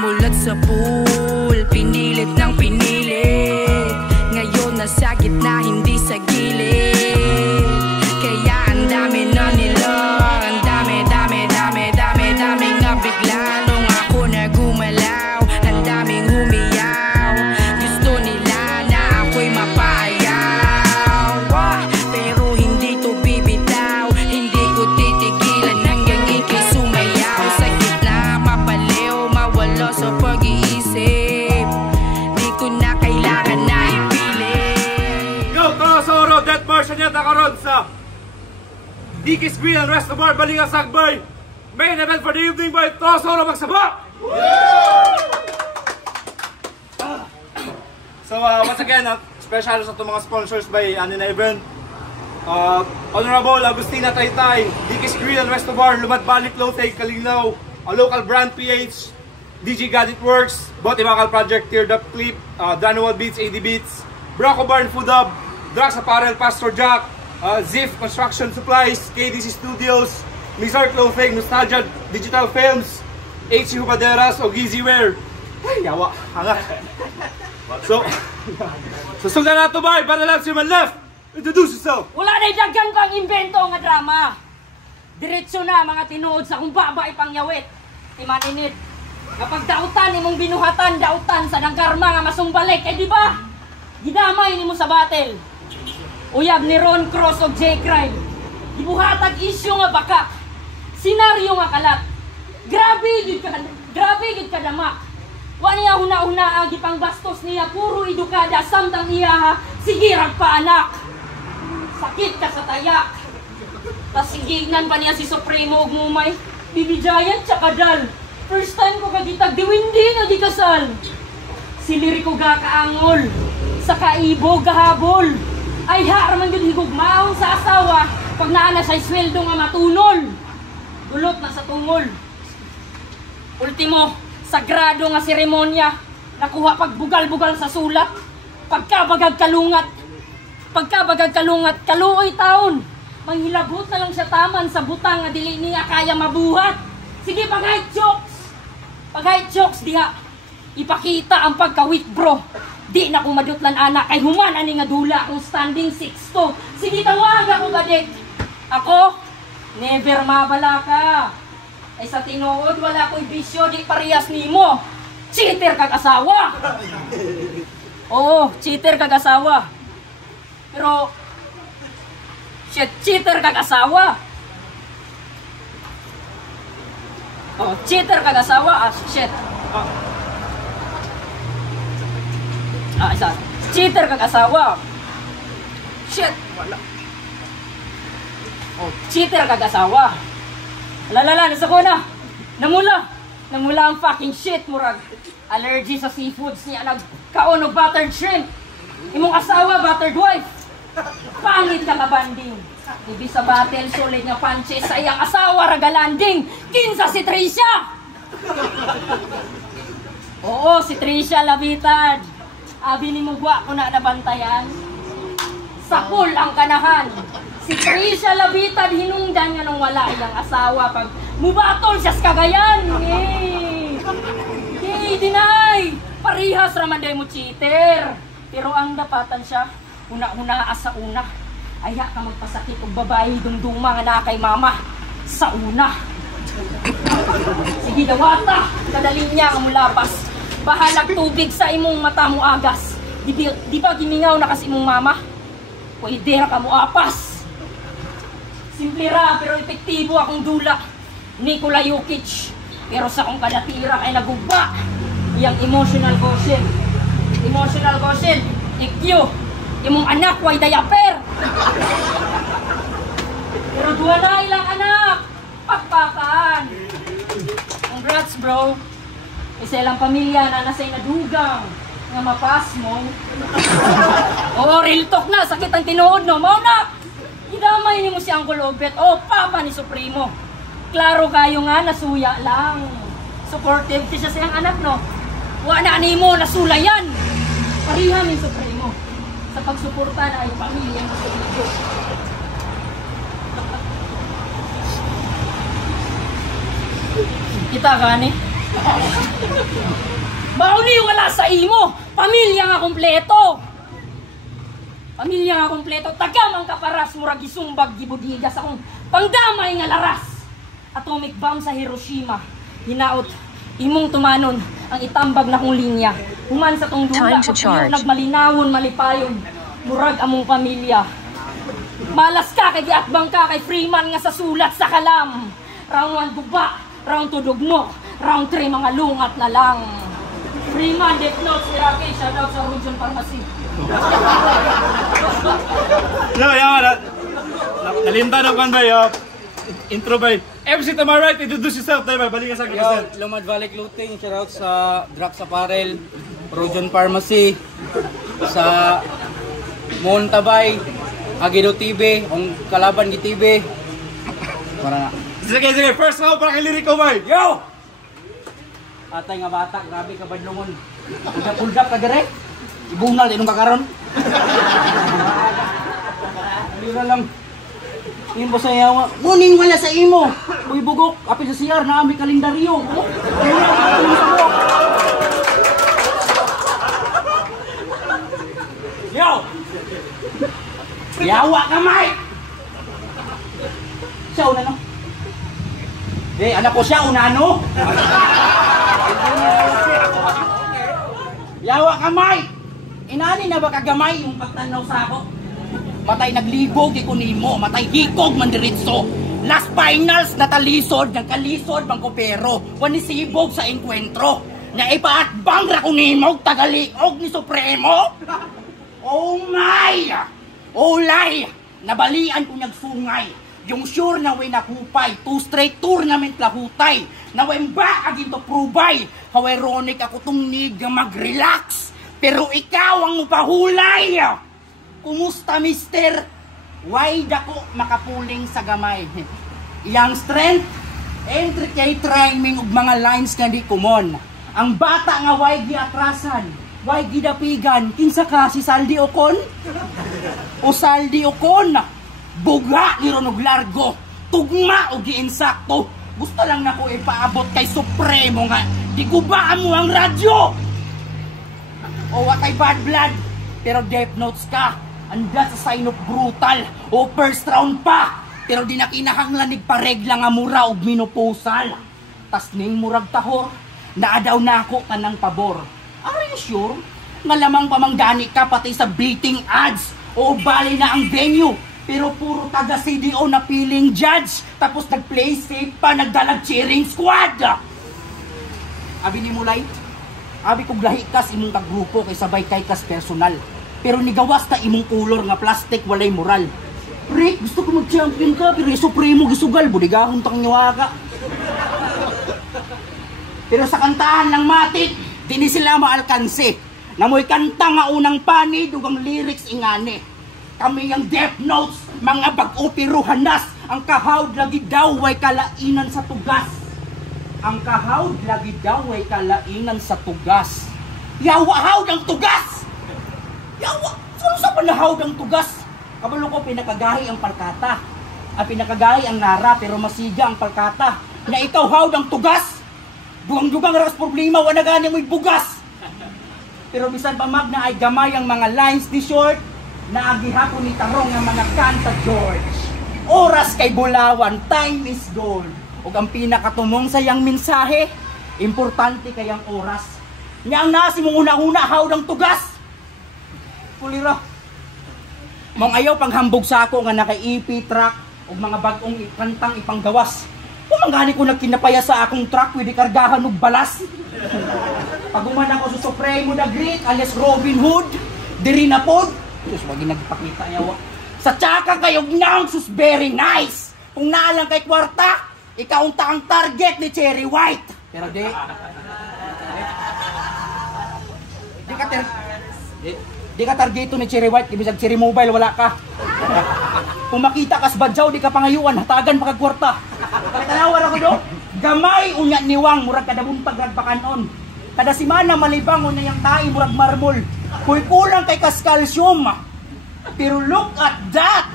Sumulat sa pool, pinilit ng pinilit. Ngayon nasa gitna, hindi sa gilid. Kaya ang dami na nila, ang dami nga bigla. Nung ako na gumalaw, ang daming humiyaw. Gusto nila na ako'y mapayaw, pero hindi to bibitaw. Hindi ko titigilan hanggang ika'y sumayaw. Sa gitna, mapaliw, mawala sa pag-iisip. Di ko na kailangan na ipilit. Yo, Tosoro, Death March niya nakaroon sa Dickies Grill and Resto Bar, Balingang Sagbay. Main event for the evening by Tosoro magsaba! So once again, special sa itong mga sponsors by Anina Event. Honorable Agustina Taytay, Dickies Grill and Resto Bar, Lumad Balik Loteg, Kalinaw, a local brand PH, DG Gadget Works, Botimacal Project, Teardrop Clip, Danual Beats, AD Beats, Braco Barn Food Hub, Drax Apparel, Pastor Jack, Ziff Construction Supplies, KDC Studios, Mizar Clothing, Nostalgia Digital Films, HC Hubaderas, o Gizy Wear. Ay, yawa, hanga. So sundan na ito ba? Para lang si man left. Introduce yourself. Wala na daghan kang invento nga drama. Diretso na mga tinuod sa kung baba ipangyawit. Imaninit. Kapag dautan imong binuhatan, dautan sa nang karma nga masumbalik. Eh di ba? Gidamay nimo sa battle. Uyab ni Ron Cross og J Crime. Gibuhatag isyu nga baka. Senaryo nga kalat. Grabe gid ka dama. Wa niya huna-huna gipang bastos niya puro edukada samtang iya ha. Sige pa anak. Sakit ka sa tayak. Tas sigignan pa niya si Supremo og mumay. Bibijayan tsaka dal. First time ko kagitag diwindi nga gikasal. Si Lirico ga kaangol. Sa kaibo gahabol. Ay haraman gud higugmaon sa asawa pag naana siya sweldo nga matunol. Dulot na sa tungol. Ultimo, sagrado nga seremonya. Nakuha pagbugal-bugal sa sulat. Pagkabagag kalungat, kaluoy taon. Manghilabot na lang siya taman sa butang nga dili niya kaya mabuhat. Sige, pag-height jokes diha. Ipakita ang pagka-withdraw. Di na kong madutlan anak kay human ani nga dula kung standing 6'2". Sige, tawag ako gadik. Ako, never mabala ka. Ay sa tinuod, wala ko'y bisyo, di parehas nimo. Cheater kag asawa. Oo, cheater kag asawa. Pero, shit, cheater kag asawa. Oh, cheater kag asawa. Shit. Isa. Cheater kag asawa. Shit, wala. Oh, cheater kag asawa. Lalala, nasa ko na. Namula ang fucking shit, murag. Allergy sa seafoods niya, nagkaon og buttered shrimp. Imong asawa, buttered wife. Pangit ka kabanding. Ibi sa battle, solid nga punches sa iyang asawa, ragalanding. Kinsa si Tricia. Oo, si Tricia Labitad. Abi ni Mugwa ko na nabantayan. Sakul ang kanahan. Si Tricia Labitad hinungdan nga nung wala iyang asawa pag mubatol siya sa Cagayan. Deny! Parihas raman day mo cheater. Pero ang dapatan siya, una-una sa una. Aya ka magpasakit og babae dumduma nga na kay mama sa una. Sige dawata, kadali niya ang mulapas. Bahalag tubig sa imong mata mo agas. Di ba gimingaw na kasi imong mama? Pwede ra ka mo apas. Simple ra pero epektibo akong dula. Nikola Jokic. Pero sa akong kadatira ay nagugba. Yang emotional quotient. Emotional quotient. IQ. Imong anak way diaper. Pero duwa na ilang anak. Pakpakan. Congrats bro. Isa lang pamilya na nasa'y nadugang nga mapas mo. Oo, real talk na. Sakit ang tinuod, no? Mauna! Idamay ni mo si Uncle Obet. O, papa ni Supremo. Klaro kayo nga, nasuya lang. Supportive siya sa iyang anak, no? Wala ni mo, nasulayan. Parihan ni Supremo. Sa pagsuporta na ay pamilya mo sa video. Kita gani? Mauni wala sa imo. Pamilya nga kompleto. Pamilya nga kompleto. Tagamang kaparas murag gisumbag gibudigas akong pangdamay nga laras. Atomic bomb sa Hiroshima. Hinaot imong tumanon ang itambag na kong linya. Human sa tong dula pagpuyo nagmalinawon malipayon. Murag among pamilya. Malas ka kay giatbang ka kay Freeman nga sa sulat sa kalam. Round 1 guba, round 2 dugmo, round 3 mga lungat na lang. Freeman, Death Notes, Iraqi, shoutout sa Rujon Pharmacy. No, yan. Nalinta na kung ba intro by MC Tamara, introduce yourself tayo, balik ka sa Yo, Lumad Valley Clothing, shoutout sa Drops Apparel, Rujon Pharmacy, sa Montabay, Agido TV, ang Kalaban TV. Para na. Sige, first round para kay Lyrico Boy. Yo! Atay nga bata, grabe ka badlungon. Uldak ka dire. Ibungal inong kakaron. Lira lang. Imo sa yawa. Muning wala sa imo. Uy bugok, apil sa CR na ami kalendaryo. Yo! Yawa ka, Mike! Siya una no? Anak ko siya una no? Yawa ka, Mike! Inani na ba kagamay yung pagtanaw sa ako? Matay nagligog di ko nimo, matay hikog man diritso. Last finals natalisod, nagkalisod bang kopero. Wanisibog sa enkwentro. Na ipaatbang ra ko nimo, tagaliog ni Supremo. Oh my! Olay! Nabalian ko nagsungay. Yung sure na way nakupay. 2 straight tournament lahutay. Na way ba agin to prubay. How ironic ako tong need mag-relax. Pero ikaw ang mupahulay. Kumusta, mister? Why dako makapuling sa gamay? Iyang strength, intricate rhyming ug mga lines nga di kumon. Ang bata nga why giatrasan, why gidapigan, kinsa ka si Saldi Ocon? O Saldi Ocon? Buga iron og largo, tugma og giinsakto. Gusto lang nako ipaabot kay Supremo nga di gubaan mo ang radyo. O watay bad blood, pero Death Notes ka. Anda sa sign of brutal o first round pa. Pero di na kinahanglan nigparegla nga mura og minupusal. Tas ning murag tahor, naadaw na ako kanang pabor. Are you sure? Nga lamang pamanggani ka pati sa beating ads o bali na ang venue. Pero puro taga CDO na piling judge. Tapos nag-play safe pa, nagdalag cheering squad. Abi ni Mulay, abi kong lahi kas imong kagrupo kay sabay kay kas personal. Pero nigawas ta imong kulor nga plastic walay moral. Rick, gusto ko mag-champion ka, pero Supremo gisugal, budigahon tang nyawa ka. Pero sa kantahan ng matik, di sila maalkanse. Namoy kanta nga unang panid, dugang lyrics ingani. Kami ang Death Notes, mga bag-opero hanas. Ang kahawd lagi daw way kalainan sa tugas. Ang kahawd lagi daw way kalainan sa tugas. Yawa-hawd ang tugas! Yawa! Saan sa panahawd ang tugas? Kabalo ko pinakagahi ang palkata. Ang pinakagahi ang nara pero masiga ang palkata. Na ikaw hawd ang tugas. Dugang-dugang ras problema wala gani mo'y bugas. Pero bisan pa magna ay gamay ang mga lines ni short na agihapon ni tarong ang mga kanta George. Oras kay bulawan, time is gold. Ug ang pinakatumong sayang mensahe, importante kayang oras. Nya ang nasi mong una-una hawd ang tugas. Kulira. Mong ayaw panghambog sa ako nga naka-EP truck o mga bagong kantang ipanggawas. Kumanggani ko nagkinapaya sa akong truck, pwede kargahan og balas. Paguman ako sa Supremo na great, alias Robin Hood, diri na pod. Diyos, wag nagpakita yawa. Sa tsaka kayong naong sus very nice. Kung naalang kay kwarta, ikaw ang target ni Cherry White. Pero di ka targeto ni Cherry White, ibig Cherry Mobile, wala ka. Kung makita kas badyaw, di ka pangayuan, hatagan pagkagwarta. Katanawan ako do, gamay unya niwang, murag kada buntag ragpakanon. Kada simana malibang unya yung tae, murag marmol. Kuy kulang kay kas calcium. Pero look at that!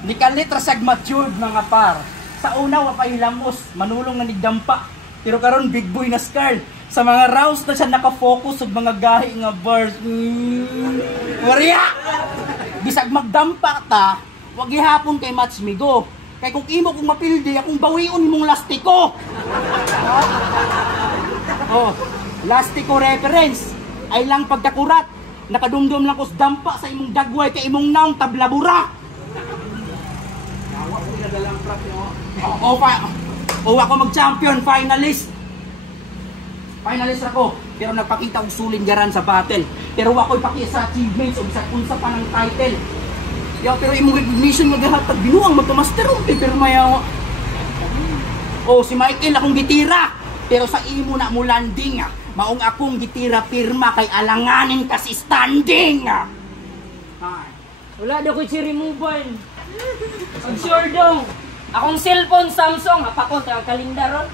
Di ka litra sag matured mga par. Sa una, wapay lamos, manulong nga nigdampa. Pero karon big boy na Scarl. Sa mga rounds na siya nakafocus sa mga gahi nga bars. Maria! Bisag magdampa ta, wag gihapon kay Match Migo. Kay kung imo kung mapildi, akong bawion nimong lastiko. Oh, lastiko reference ay lang pagkakurat. Nakadumdum lang ko sa dampa sa imong dagway kay imong naong tablabura. Yawa ko nagalang prap no. Ako mag-champion, finalist. Finalist ako, pero nagpakita og sulin garan sa battle. Pero ako ipakita sa achievements o sa kunsa pa ng title. Pero imong recognition maghahatag binuang magka-master pero mayaw. Oh, si Michael akong gitira. Pero sa imo na mo landing maong akong gitira pirma kay alanganin kasi standing. Wala daw ko si removal. Ang sure dong. Akong cellphone Samsung, apakon ang kalendaron.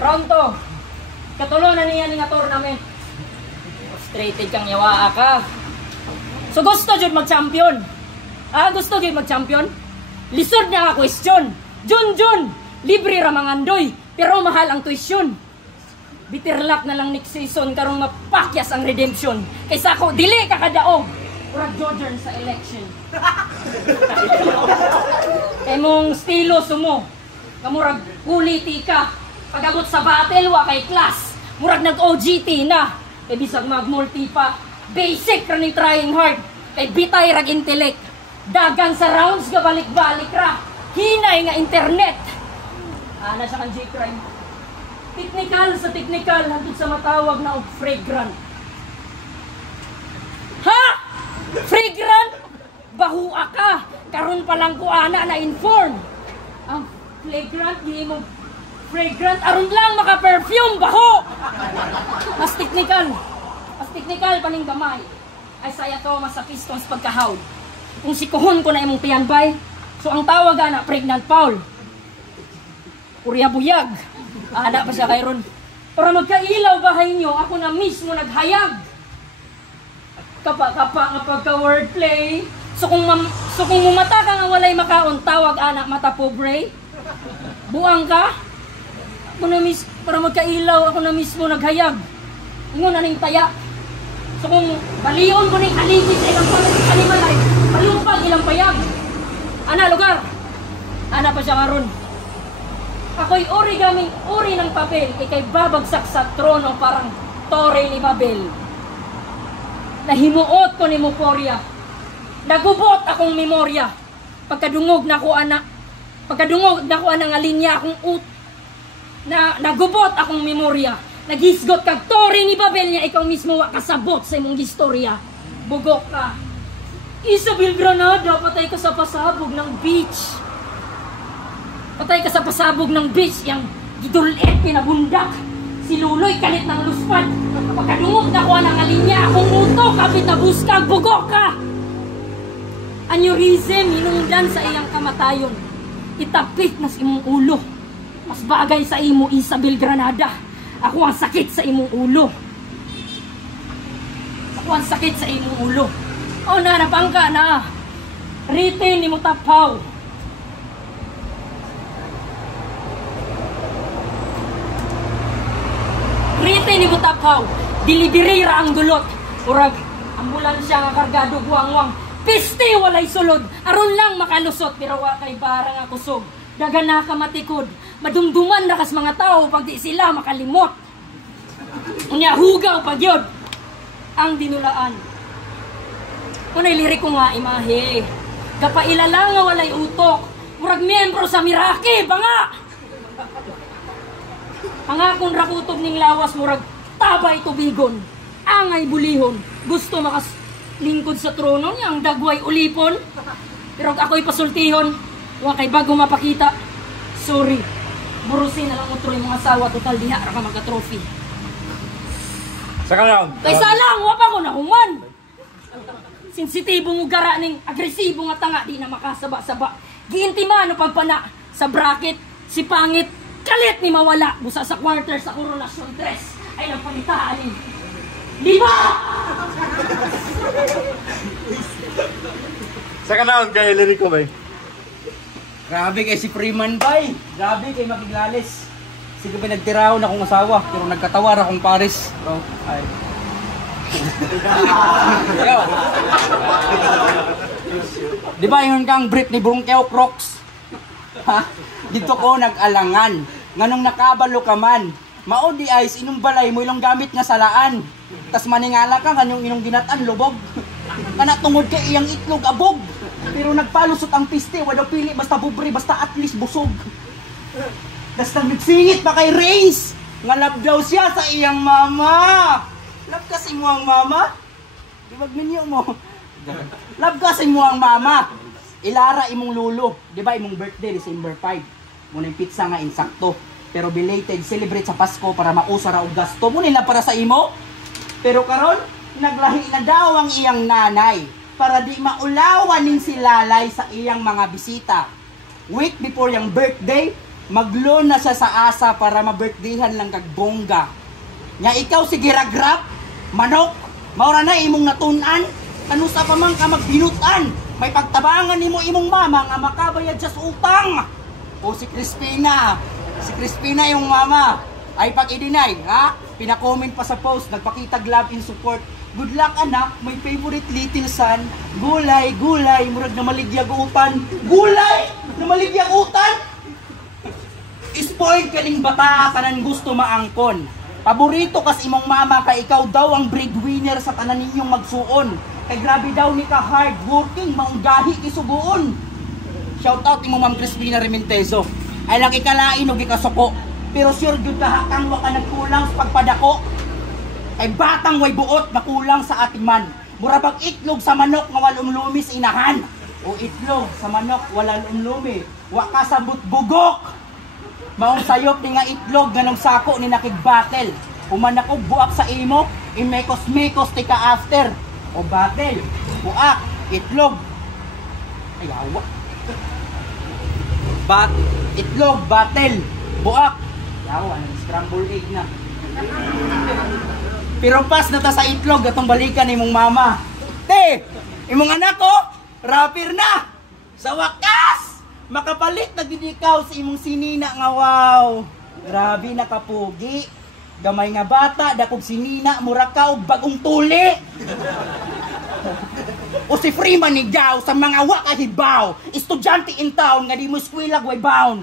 Pronto. Katulo na niya nga tournament. Frustrated kang yawa ka. So gusto jud mag-champion. Gusto jud mag-champion. Lisod na nga question. Jun, libre ra mangandoy, pero mahal ang tuition. Bitirlak na lang next season karong mapakyas ang redemption. Kaysa ako dili ka kadaog. Murag Jordan sa election. Kay mong stilo sumo. Kamurag politika. Pag-abot sa battle, wa kay class. Murag nag-OGT na. Kay bisag mag-multi pa. Basic ra ni trying hard. Kay bitay rag intellect. Dagan sa rounds ga balik-balik ra. Hinay nga internet. Ana siya kang J-Crime. Technical hangtod sa matawag na og fragrant. Ha? Fragrant? Bahua ka. Karon pa lang ko ana na inform. Ang flagrant di mo fragrant aron lang maka-perfume baho. Mas technical paning gamay. Ay saya to mas sa pistons pagkahawd. Kung sikuhon ko na imong piyanbay, so ang tawag ana pregnant Paul. Kurya buyag. Ana pa siya kayron. Para magkailaw bahay nyo, ako na mismo naghayag. Kapa nga pagka-wordplay. So kung mumata ka nga walay makaon, tawag anak mata pobre. Buang ka. Ako na para magkailaw, ako na mismo naghayag. Ingon na ning tayak. So kung balion ko ning aligid sa ilang palimalay, palumpag ilang payag. Ana lugar. Ana pa siya karon. Ako'y uri ng papel, ikay babagsak sa trono parang Torre ni Babel. Nahimuot ko ni Muporya. Nagubot akong memorya. Pagkadungog na ko ana nga linya akong nagubot akong memorya. Naghisgot kag Torre ni Babel niya, ikaw mismo wa kasabot sa imong istorya. Bugok ka. Isabel Granada, patay ka sa pasabog ng beach. Patay ka sa pasabog ng beach, yung gidulit, pinabundak. Si Luloy, kalit ng luspad. Pagkadungog na ko ang alinya, akong utok, kapit na buskag, bugok ka! Aneurysm, hinungdan sa iyang kamatayon. Itapik na sa imong ulo. Mas bagay sa imo, Isabel Granada. Ako ang sakit sa imong ulo. Ako ang sakit sa imong ulo. O na, napangka na. Ritin ni mo tapaw. Rite ni Butapaw, delivery ra ang dulot. Urag, ambulansya nga kargado buwang-wang. Piste walay sulod, aron lang makalusot, pero wa kay bara nga kusog. Dagan na ka matikod, madumduman na kas mga tao pag di sila makalimot. Unya hugaw pag yun, ang dinulaan. Kunay lirik ko nga imahe, kapailala nga walay utok, murag miyembro sa Miraki, banga! Pangakon rakutob ning lawas murag tabay tubigon, angay bulihon, gusto makas lingkod sa trono niya ang dagway ulipon. Pero ako'y pasultihon, wa kay bago mapakita. Sorry, burusin na lang utro yung mga asawa, total diha ra ka magka-trophy. Saka lang. Kaysa lang, wa pa ko nahuman. Sensitibong ugara ning agresibo nga tanga, di na makasaba-saba. Giintima no pagpana sa bracket, si pangit, kalit ni mawala. Busa sa quarter sa coronation dress ay nagpalitaan ni 5! Saka lang kay Lirico bay. Grabe kay si Freeman bay. Grabe kay Makiglales. Sige ba nagtiraw na akong asawa, pero nagkatawar akong pares. Oh, ay. Di ba yun kang Britney Brunkew Crocs? Ha? Dito ko nag-alangan. Nganong nakabalo ka man. Mao di ice, inong balay mo ilang gamit nga salaan. Tas maningala ka, kanyong inong ginatan, lubog. Kana tungod kay iyang itlog, abog. Pero nagpalusot ang piste, wala pili, basta bubre, basta at least busog. Basta nagsingit pa kay Reigns. Nga love daw siya sa iyang mama. Love kasi mo ang mama? Iwag ninyo mo. Love kasi mo ang mama. Ilara imong lulo. Di ba imong birthday, December 5. Muna yung pizza nga insakto. Pero belated, celebrate sa Pasko para mausa ra og gasto. Muna lang para sa imo. Pero karon naglahi na daw ang iyang nanay para di maulawan nin si Lalay sa iyang mga bisita. Week before yung birthday, magloan na siya sa asa para ma-birthdayhan lang kag bongga. Nya ikaw si giragrap, manok, maura na imong natunan, ano sa pa man ka magbinutan, may pagtabangan nimo imong mama nga makabayad sa utang. O si Crispina yung mama, ay pag i-deny, ha? Pina-comment pa sa post, nagpakita love in support. Good luck anak, my favorite little son, gulay, murag na maligyag utan. Gulay na maligyag utan? Spoiled kaning bata, tanan gusto maangkon. Paborito kas imong mama kay ikaw daw ang breadwinner sa tanan ninyong magsuon. Kay grabe daw ni ka hard working, maunggahi kisugoon. Shout out imong Ma'am Crispina Rementezo. Ay lang ikalain og ikasuko. Pero sure gyud kahakang wa ka nagkulang sa pagpadako. Kay batang way buot nakulang sa ating man. Mura bag itlog sa manok nga walong lumi sa inahan. O itlog sa manok wala lumi. Wa ka sabot bugok. Maong sayop ni nga itlog ganong sako ni nakigbattle. Human ako buak sa imo, imekos-mekos ti ka after. O battle, buak, itlog. Ayawa. Itlog, battle, buak. Yawa, nag-scramble egg na. Pero pas na ta sa itlog, atong balikan imong mama. Te, imong anak ko, rapper na. Sa wakas, makapalit na gid ikaw sa imong sinina nga wow. Grabe na kapugi. Gamay nga bata, dakog sinina, murakaw, bagong tuli. O si Freeman ni Gaw sa mga wakahibaw. Estudyante in town nga di mo skwilag way bound.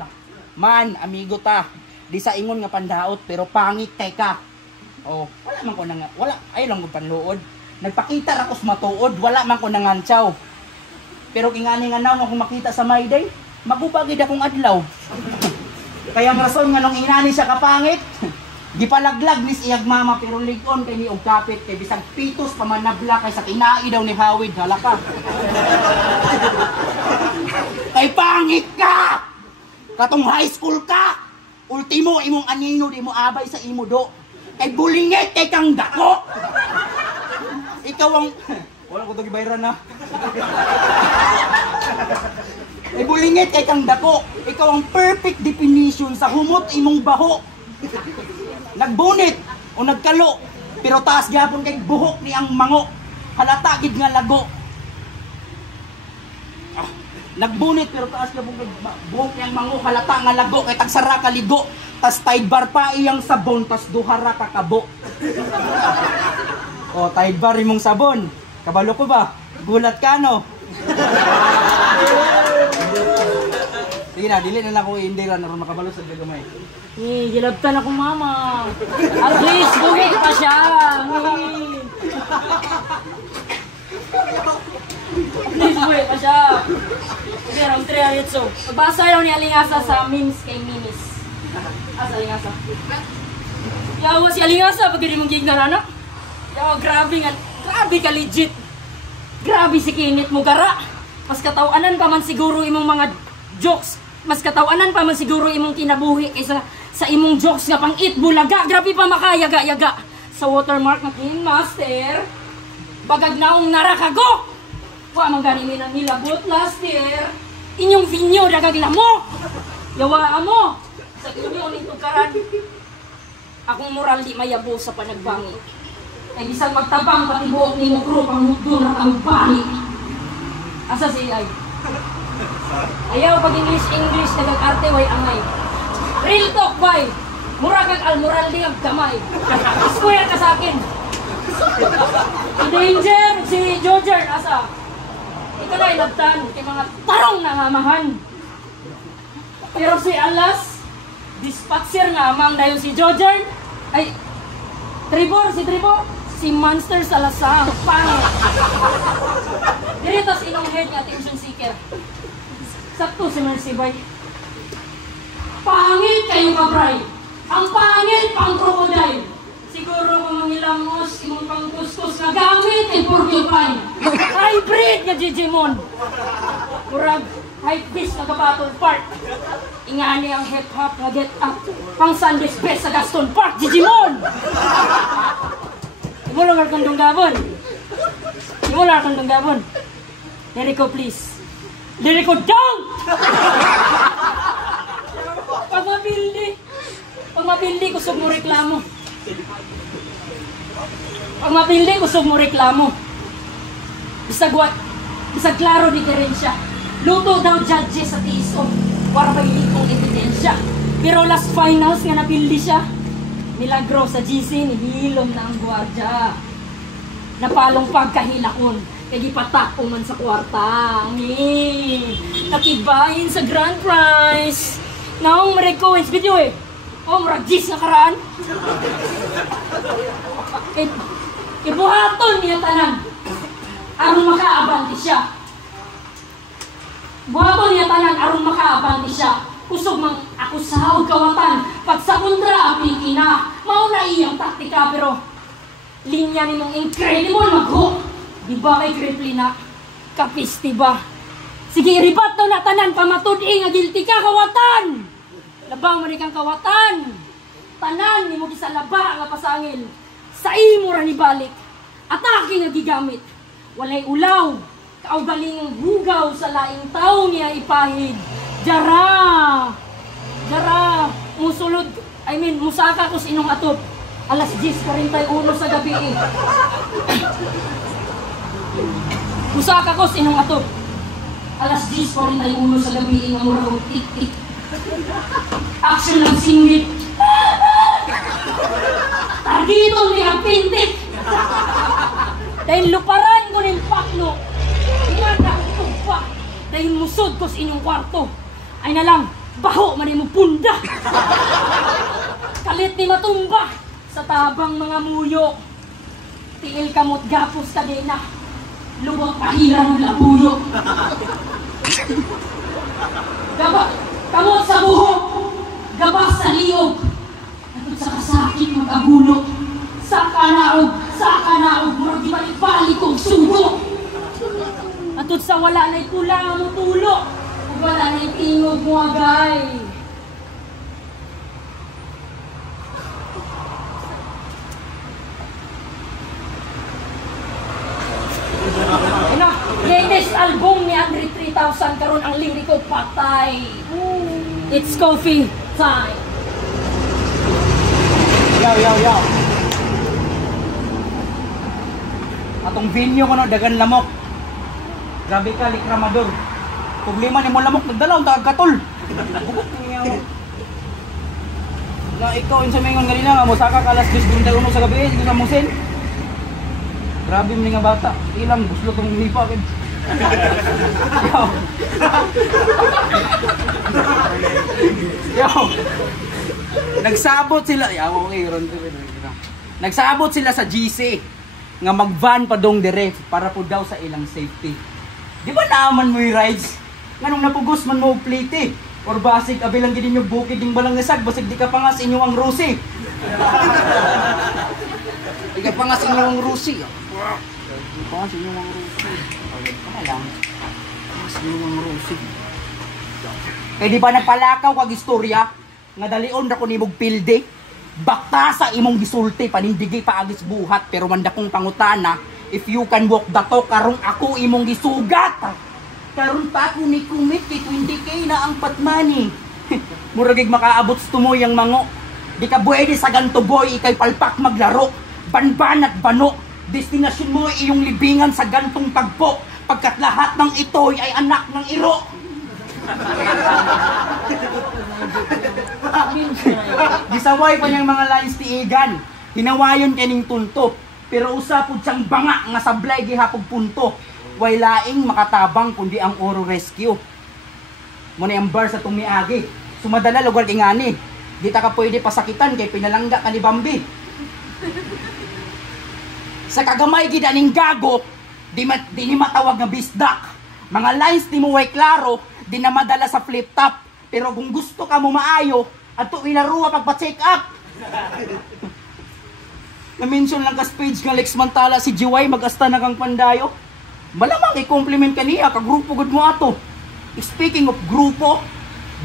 Man, amigo ta. Di sa ingon nga pandaot pero pangit kay ka. Oh, wala man ko nang wala ay lang ko panluod. Nagpakita ra ko sa matuod, wala man ko nangantsaw. Pero kingani nga naw nga kung makita sa my day, magubagid akong adlaw. Kaya ang rason nga nung inani siya kapangit. Gipalaglag ni siyag mama pero ligon kay ni og kapit kay bisag pitos pa man nabla kay sa kinai daw ni Hawid halaka. Kay pangit ka. Katong high school ka. Ultimo imong anino di mo abay sa imo do. Kay bulingit kay kang dako. Ikaw ang wala ko to gibayran na. Kay bulingit kay kang dako. Ikaw ang perfect definition sa humot imong baho. Nagbunit o nagkalo pero taas gyapon kay buhok ni ang mango halata gid nga lago. Nagbunit pero taas gyapon kay buhok ni ang mango halata nga lago kay tagsara ka ligo tas Tide bar pa iyang sabon tas duhara ka kabo. O Tide bar imong sabon kabalo ko ba gulat ka no. Sige na, dili na lang ko indira na ron makabalo sa gagamay. Gilabtan ako mama. At least, buwik pa siya. At least, buwik pa siya. Okay, round 3 ulit so. Pagbasa daw ni Alingasa sa memes kay Minis. Sa Alingasa. Yawa si Alingasa, pag hindi mong gig na anak. Yawa, grabe nga. Grabe ka legit. Grabe si Kinit mo gara. Mas katawanan pa man siguro imong mga jokes. Mas katawanan pa man siguro imong kinabuhi kaysa sa imong jokes nga pang eat bulaga. Grabe pa makayaga-yaga. Sa watermark na King Master, bagag naong narakago. Wa man gani nila nilabot last year. Inyong vinyo dagag na mo. Yawa mo. Sa inyo nito karan. Akong moral di mayabo sa panagbangi. Ay bisag magtabang pati buok ni mo crew pang mudon at ang bani. Asa si ay? Ayaw pag English nagag-arte way angay. Real talk, boy. Mura kang almoral di ang gamay. Square ka sa akin. Si Danger, si Jojer, asa? Ito na ilabtan, kay mga tarong nangamahan. Pero si Alas, dispatcher nga amang dayon si Jojer, ay, Trevor, si Monster Salazar, pangit. Diritos inong head nga attention seeker. Sakto si Mercy Bay. Pangit kayo kabray. Ang pangit pang crocodile. Siguro kung mangilamos, imong pang kuskus na gamit ay porcupine. Hybrid nga Digimon. Murag, hypebeast nga Battle Park. Ingani ang hip-hop nga get up. Pang Sunday's best sa Gaston Park, Digimon. Imulang kang dunggabon. Imulang kang dunggabon. Derrico, please. Derrico, don't! Pag mapildi, kusog mo reklamo. Pag mapildi, kusog mo reklamo. Bisag klaro diferensya. Luto daw judges sa tiso. Para may likong ebidensya. Pero last finals nga napildi siya. Milagro sa GC, nihilom na ang gwardya. Napalong pagkahilakon. Kaya gipatak man sa kwarta. Nakibahin sa grand prize. Naong ma-request video eh. Oh, maragis na karaan. Ibuhaton niya tanan. Aron makaabanti siya. Buhaton niya tanan aron makaabanti siya. Kusog mang akusaw kawatan. Pag sa kontra, apiki na. Mauna iyang taktika pero linya ni mong incredible magho. Diba kay Kripli na? Kapisti ba? Sige, iribat daw na tanan. Pamatudi nga guilty ka, kawatan. Labaw mo kang kawatan. Tanan ni mo sa laba nga pasangil. Sa imo ra ni balik. Atake nga gigamit. Walay ulaw. Kaugaling hugaw sa laing tao niya ipahid. Jara. Musulod. Musaka ko sa inong atop. Alas 10:41 sa gabi eh. Musaka ko sa inong atop. Alas 10:41 sa gabi nga murag tik-tik. Action ng singit. Targito ni ang pintik. Dahil luparan ko ng paklo. Inanda ko tugpa. Dahil musod ko sa inyong kwarto. Ay na lang, baho man mo punda. Kalit ni matumba. Sa tabang mga muyo. Tiil kamot gapos kadena. Lubot pahirang labuyo. Kamot sa buhok. Gabas sa liyog. At sa kasakit mag-agulo. Sa kanaog. Murag di balik-balik kong sugo. At sa wala na'y kulang mo tulo. At wala na'y tingog mo agay. Latest album ni Andre 3000 karon ang liriko patay. It's coffee time. Yo. Atong venue ko no, dagan lamok. Grabe ka, likramador. Problema ni mo lamok, nagdalaw, tagagatol. Na ikaw, yung sa mingon ganina nga, musaka ka alas 10:21 sa gabi, hindi ka musin. Grabe mo nga bata. Ilang gusto kong lipa. Yo. Nagsabot sila. Nagsabot sila sa GC nga mag-van pa dong dire para po daw sa ilang safety. Di ba naaman mo yung rides? Nganong napugos man mo plate or basig abilang gid ninyo bukid ding balang ngasag basig di ka pangas inyo ang rusi. Di ka pangas inyo ang rusi. Pangas inyo ang rusi. Lang. Pangas inyo ang rusi. Eh di ba nagpalakaw kag istorya nga dalion ra ko nimog pilde? Bakta sa imong gisulti panindigay pa agis buhat pero manda kong pangutana if you can walk the talk karong ako imong gisugat. Karon pa ako ni kumit kay 20k na ang patmani. Muragig makaabot tumoy ang mango. Di ka pwede sa ganto boy ikay palpak maglaro. Banban at bano. Destinasyon mo iyong libingan sa gantong tagpo. Pagkat lahat ng ito'y ay anak ng iro. Gisaway pa niyang mga lines ti Igan. Hinawayon kaning tunto. Pero usapod siyang banga nga sablay gihapog punto. Way laing makatabang kundi ang Oro Rescue. Muna ang bar sa tumiagi. Sumadala lugar ingani. Di ta ka pwede pasakitan kay pinalangga ka ni Bambi. Sa kagamay gid aning gago, di ni matawag nga bisdak. Mga lines ni mo way klaro, di na madala sa flip top. Pero kung gusto ka mo maayo, ato ilaruwa pagpa-check up. Na-mention lang ka page nga Lex Mantala si Jiway mag-asta na kang pandayo. Malamang i-compliment ka niya, kagrupo gud mo ato. Speaking of grupo,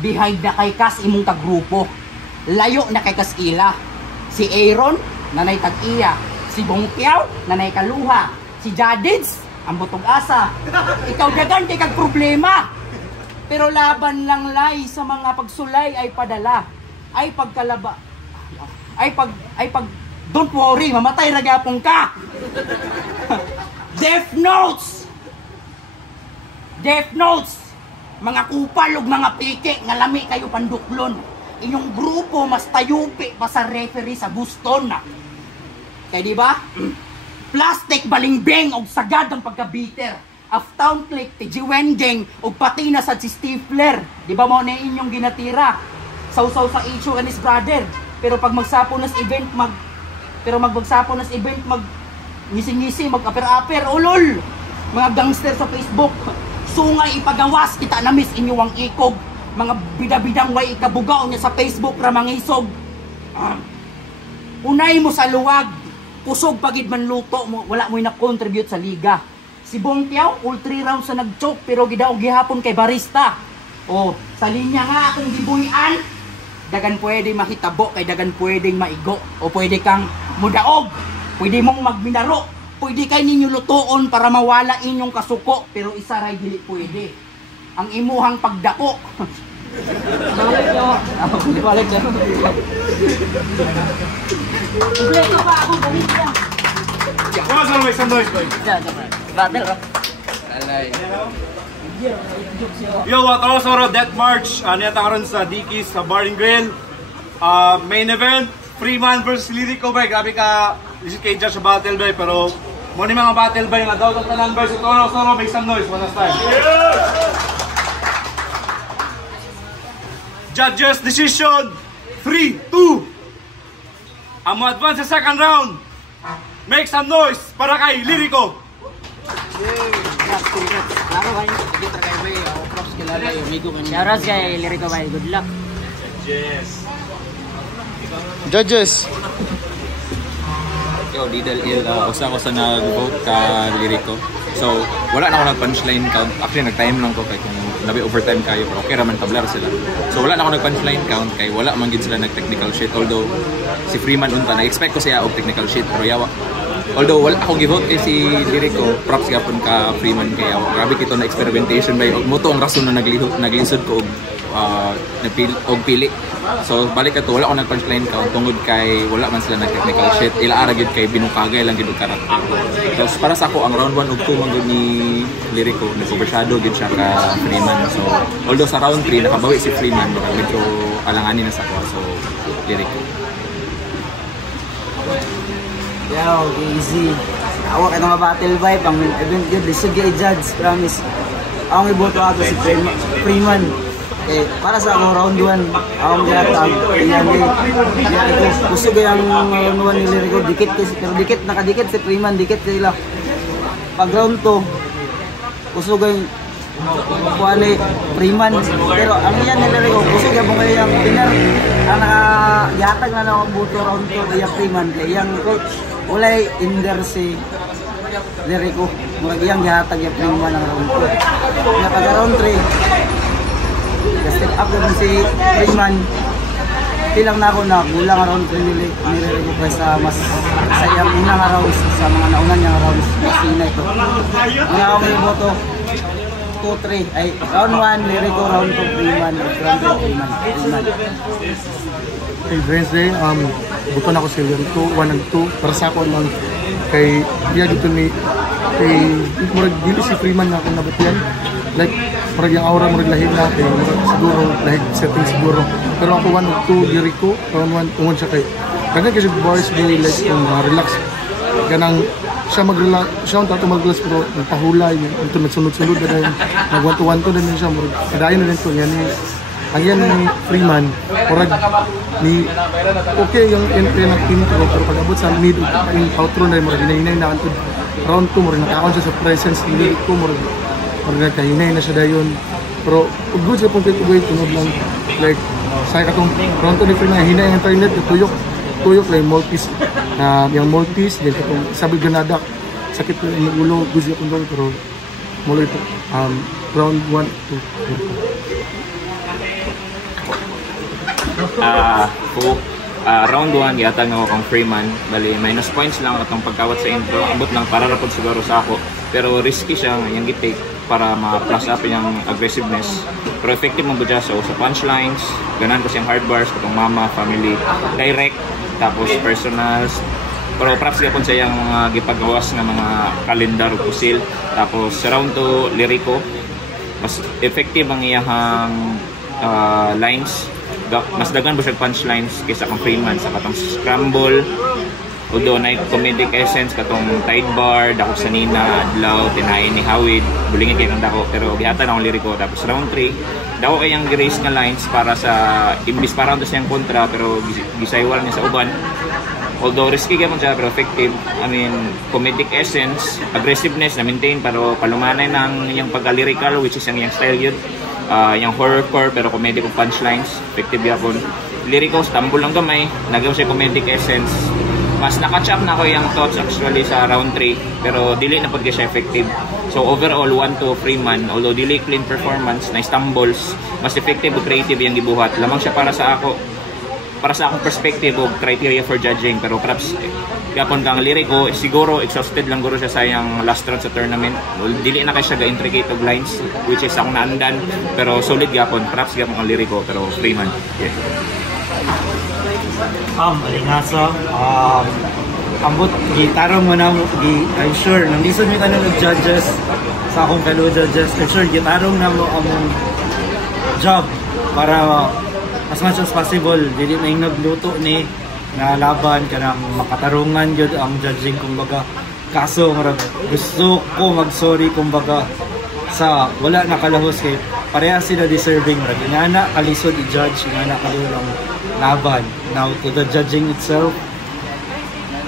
behind na kay Kas imong tagrupo. Layo na kay Kas ila. Si Aaron, nanay tag-iya. Si Bongkiaw, nanay kaluha. Si Jadids, ang butog asa. Ikaw dagan kay kag problema. Pero laban lang lay sa mga pagsulay ay padala. Ay pagkalaba. Ay pag don't worry, mamatay ra gyapon ka. Death Notes. Death Notes. Mga kupal ug mga pike nga lami kayo panduklon. Inyong grupo mas tayupi pa sa referee sa Boston. Kay di ba? Plastic balingbeng og sagad ang pagka-bitter. Aftown click ti Jiwendeng og pati na sa si Stifler. Di ba mo na inyong ginatira? Sausaw sa issue and his brother. Pero pag magsapo nas event magsapo nas event ngisi-ngisi mag-aper-aper ulol. Mga gangster sa Facebook. Sungay ipagawas kita na miss inyo ang ikog. Mga bidabidang way ikabugaw niya sa Facebook ra mangisog. Unay mo sa luwag. Kusog pagid man luto mo, wala mo na-contribute sa liga. Si Bongkiaw, all 3 rounds sa nag-choke pero gidaog gihapon kay barista. O, sa linya nga akong gibuyan, dagan pwede mahitabo kay dagan pwedeng maigo. O pwede kang mudaog, pwede mong magminaro, pwede kay ninyo lutoon para mawala inyong kasuko, pero isa ray dili pwede. Ang imuhang pagdako. Balik nyo. Balik nyo. Kompleto pa ako, balik nyo. Wala sa may sandoy, boy. Battle ka. Yo, what also Death March. Niyata karon sa Dickies, sa Bar and Grill. Main event, Freeman versus Lyrico, bay. Grabe ka, isip kay Judge sa battle, bay. Pero, mo ni mga battle, bay. Nga daw ang tanan, bay. So, Toro, make some noise. One last time. Judges decision 3-2. Ang mo advance sa second round. Make some noise para kay Lyrico. Shoutout kay Lyrico bay. Good luck. Judges. Yo, Didal usa ko sa nag-vote ka Lyrico. So, wala na ako nag-punchline count. Actually, nag-time lang ko kay kung nabi overtime kayo, pero okay raman tablar sila. So, wala na ako nag-punchline count kay wala man gid sila nag-technical shit. Although, si Freeman unta, na-expect ko siya og technical shit, pero yawa. Although, wala ako gi-vote kay si Lyrico, props gapon ka Freeman kay yawa. Grabe kito na experimentation ba og muto ang rason na naglisod ko og pili. So balik ato wala ko nag-punchline count tungod kay wala man sila nag-technical shit. Ila ara gid kay binukagay lang gid og karakter. So para sa ako ang round 1 ug 2 man gud ni Lyrico, nag-overshadow gid siya ka Freeman. So although sa round 3 nakabawi si Freeman, medyo alanganin na sa ko. So Lyrico. Yo, easy. Awak ito nga battle vibe. Ang event yun, lisod kay Judge, promise. Ako iboto ato si Freeman. Eh, para sa akong round 1, akong ginatag. Gusto ko yung round 1 ni Lyrico, dikit kasi, pero dikit, nakadikit si Freeman, dikit sila. Pag round 2, gusto ko yung kuha ni Freeman. Pero ang yan ni Lyrico, gusto ko yung yung winner. Ang nakayatag na nakabuto round 2 yung Freeman. Kaya yung ulay inder si Lyrico. Magiging gihatag yung Freeman ng round 2. Kaya pag round 3, step up naman si Freeman. Tilang na ako na kulang around 3 nililigo pa sa mas sayang unang rounds sa mga naunan niyang rounds. Mas hinay ito. Una ako may boto 2-3. Ay, round 1 Lyrico, round 2 Freeman. Round 2 Freeman. Kay Wednesday, buto na ako si Lyrico, 1 and 2. Para sa ako lang kay iya dito ni kay murag dili si Freeman nga akong nabatian. like murag yung aura murag lahi natin, siguro lahi setting siguro. Pero ako 1 of 2 Lyrico, round 1 tungod siya kay kanang kasi boys really like kung relax kanang siya mag-relax, siya ang tato mag-relax pero nagpahulay ito nagsunod-sunod na rin, nag 1 to 1 to din siya, kadayon na rin ito yan ang yan ni Freeman murag ni okay yung entry ng intro pero pag abot sa mid yung outro na rin murag hinahinay na antod round 2 murag nakakaon siya sa presence ni Lyrico murag nagkahinay na siya dayon pero good siya pong kay tunog lang like sa katong round 2 ni Freeman hinay ang internet tuyok like Maltese yung Maltese din katong sabi ganada sakit ng ulo good siya kung pero mula ito round 1 to round 1 yata nga akong Freeman bali minus points lang atong pagkawat sa intro ambot lang para rapod siguro sa ako pero risky siya yung gitake para ma-plus up yung aggressiveness pero effective mo budya so sa punchlines ganan ko siyang hard bars katong mama, family, direct tapos personals pero props yapon sa yung mga gipagawas nga mga kalendar o pusil tapos sa round 2 Lyrico mas effective ang iyang lines mas dagan ba siya punchlines kaysa kang Freeman sa katong scramble although na comedic essence katong tight bar dako sa Nina adlaw tinayin ni Hawid bulingin kay kang dako pero gihatan akong Lyrico tapos round 3 dako kayang gi-raise nga lines para sa imbis para to siyang kontra pero gisaywal niya sa uban although risky gyapon siya pero effective I mean comedic essence aggressiveness na maintain pero palumanay ng yung pagka-lyrical which is yung style yun yung horrorcore pero comedic punchlines effective yapon Lyrico stumble lang gamay nagawa siya comedic essence mas nakatch up na ko yung thoughts actually sa round 3 pero dili na po siya effective so overall 1 to Freeman although dili clean performance na stumbles mas effective o creative yung gibuhat lamang siya para sa akong perspective o criteria for judging pero perhaps yapon kang Lyrico siguro exhausted lang guro siya sa yung last round sa tournament dili na kay siya ga-intricate of lines which is akong naandan pero solid yapon perhaps yapon kang Lyrico pero Freeman yeah. Alingasa ambot gitarong mo na I'm sure nang lisod mi kanang judges sa akong fellow judges I'm sure gitarong na mo among job para as much as possible dili na yung nagluto ni na laban kanang makatarungan gyud ang judging kumbaga kaso marag gusto ko mag-sorry kumbaga sa wala nakalahos kay pareha sila deserving marag inana kalisod i-judge inana kalulang laban now to the judging itself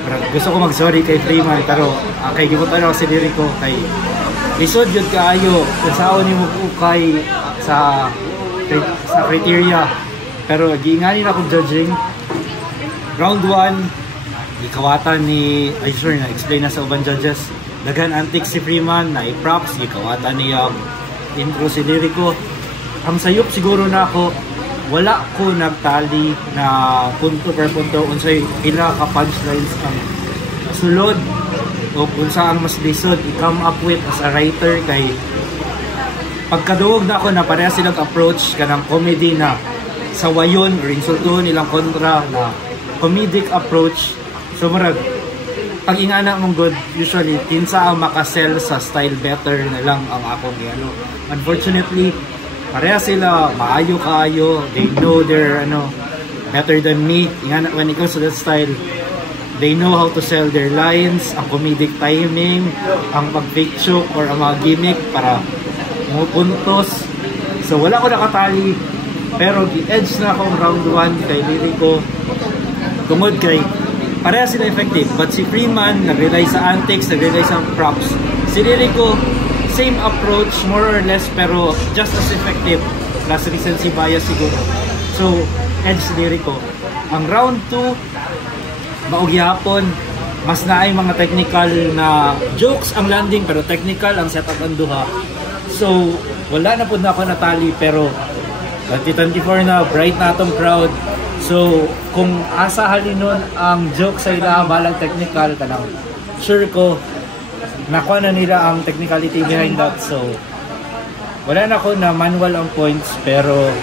marag gusto ko mag-sorry kay Freeman pero kay gibutan ako si Lyrico kay lisod yun kaayo kung saan ni mo ukay sa criteria pero giinganin akong judging round 1 gikawatan ni ay sure na explain na sa uban judges daghan antics si Freeman na i-props gikawatan niya intro si Lyrico ang sayop siguro na ako wala ko nagtali na punto per punto unsay pila ka punchlines ang sulod o kung saan mas lisod i-come up with as a writer kay pagkaduog na ako na pareha silang approach kanang comedy na sawayon or insulto nilang kontra na comedic approach so marag pag ingana mong good usually kinsa ang makasell sa style better na lang ang akong ano unfortunately pareha sila maayo kaayo they know they're better than me ingana when it comes to that style they know how to sell their lines ang comedic timing ang pag-fake joke or ang mga gimmick para mo puntos so wala ko nakatali pero gi-edge na akong round 1 kay Lyrico tungod kay pareha sila effective but si Freeman nag-rely sa antics, nag-rely sa props si Lyrico same approach more or less pero just as effective plus recency bias siguro so edge si Lyrico ang round 2 maugyapon mas naay mga technical na jokes ang landing pero technical ang setup ang duha so wala na po na ako natali pero 2024 na bright na atong crowd so kung asa halinon ang joke sa ila balang technical kanang sure ko nakuha na nila ang technicality behind that so wala na ko na manual ang points pero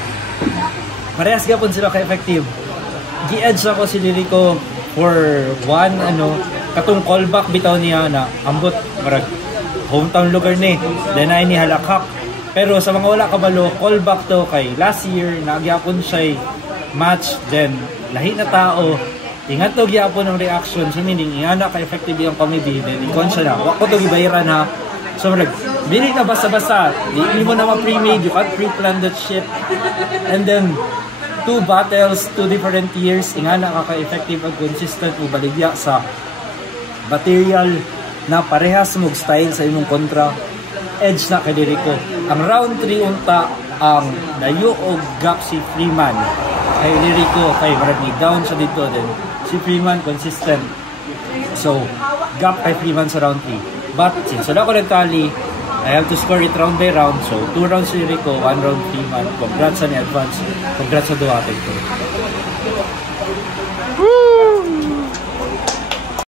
parehas gapon sila ka-effective gi-edge ako si Lyrico for one katong callback bitaw niya na ambot marag hometown lugar ni denay ni halakhak Pero sa mga wala kabalo, callback to kay last year, nagyapon siya match, then lahi na tao, ingat to gyapon ng reaction, so meaning ingana ka-effective yung comedy, then ikon siya na, wako to gibayaran na. So bili na basta-basta, hindi mo naman pre-made, you can't pre-plan that shit. And then, 2 battles, 2 different years, ingana ka-effective at consistent mo baligya sa material na parehas mong style sa imong kontra. Edge na kay Lyrico. Ang round 3 unta ang layo og gap si Freeman kay Lyrico, kay marami down sa dito din. Si Freeman consistent. So, gap kay Freeman sa round 3. But since wala ko ng tally, I have to score it round by round. So, 2 rounds si Lyrico, 1 round Freeman. Congrats sa ni advance. Congrats sa Duwate.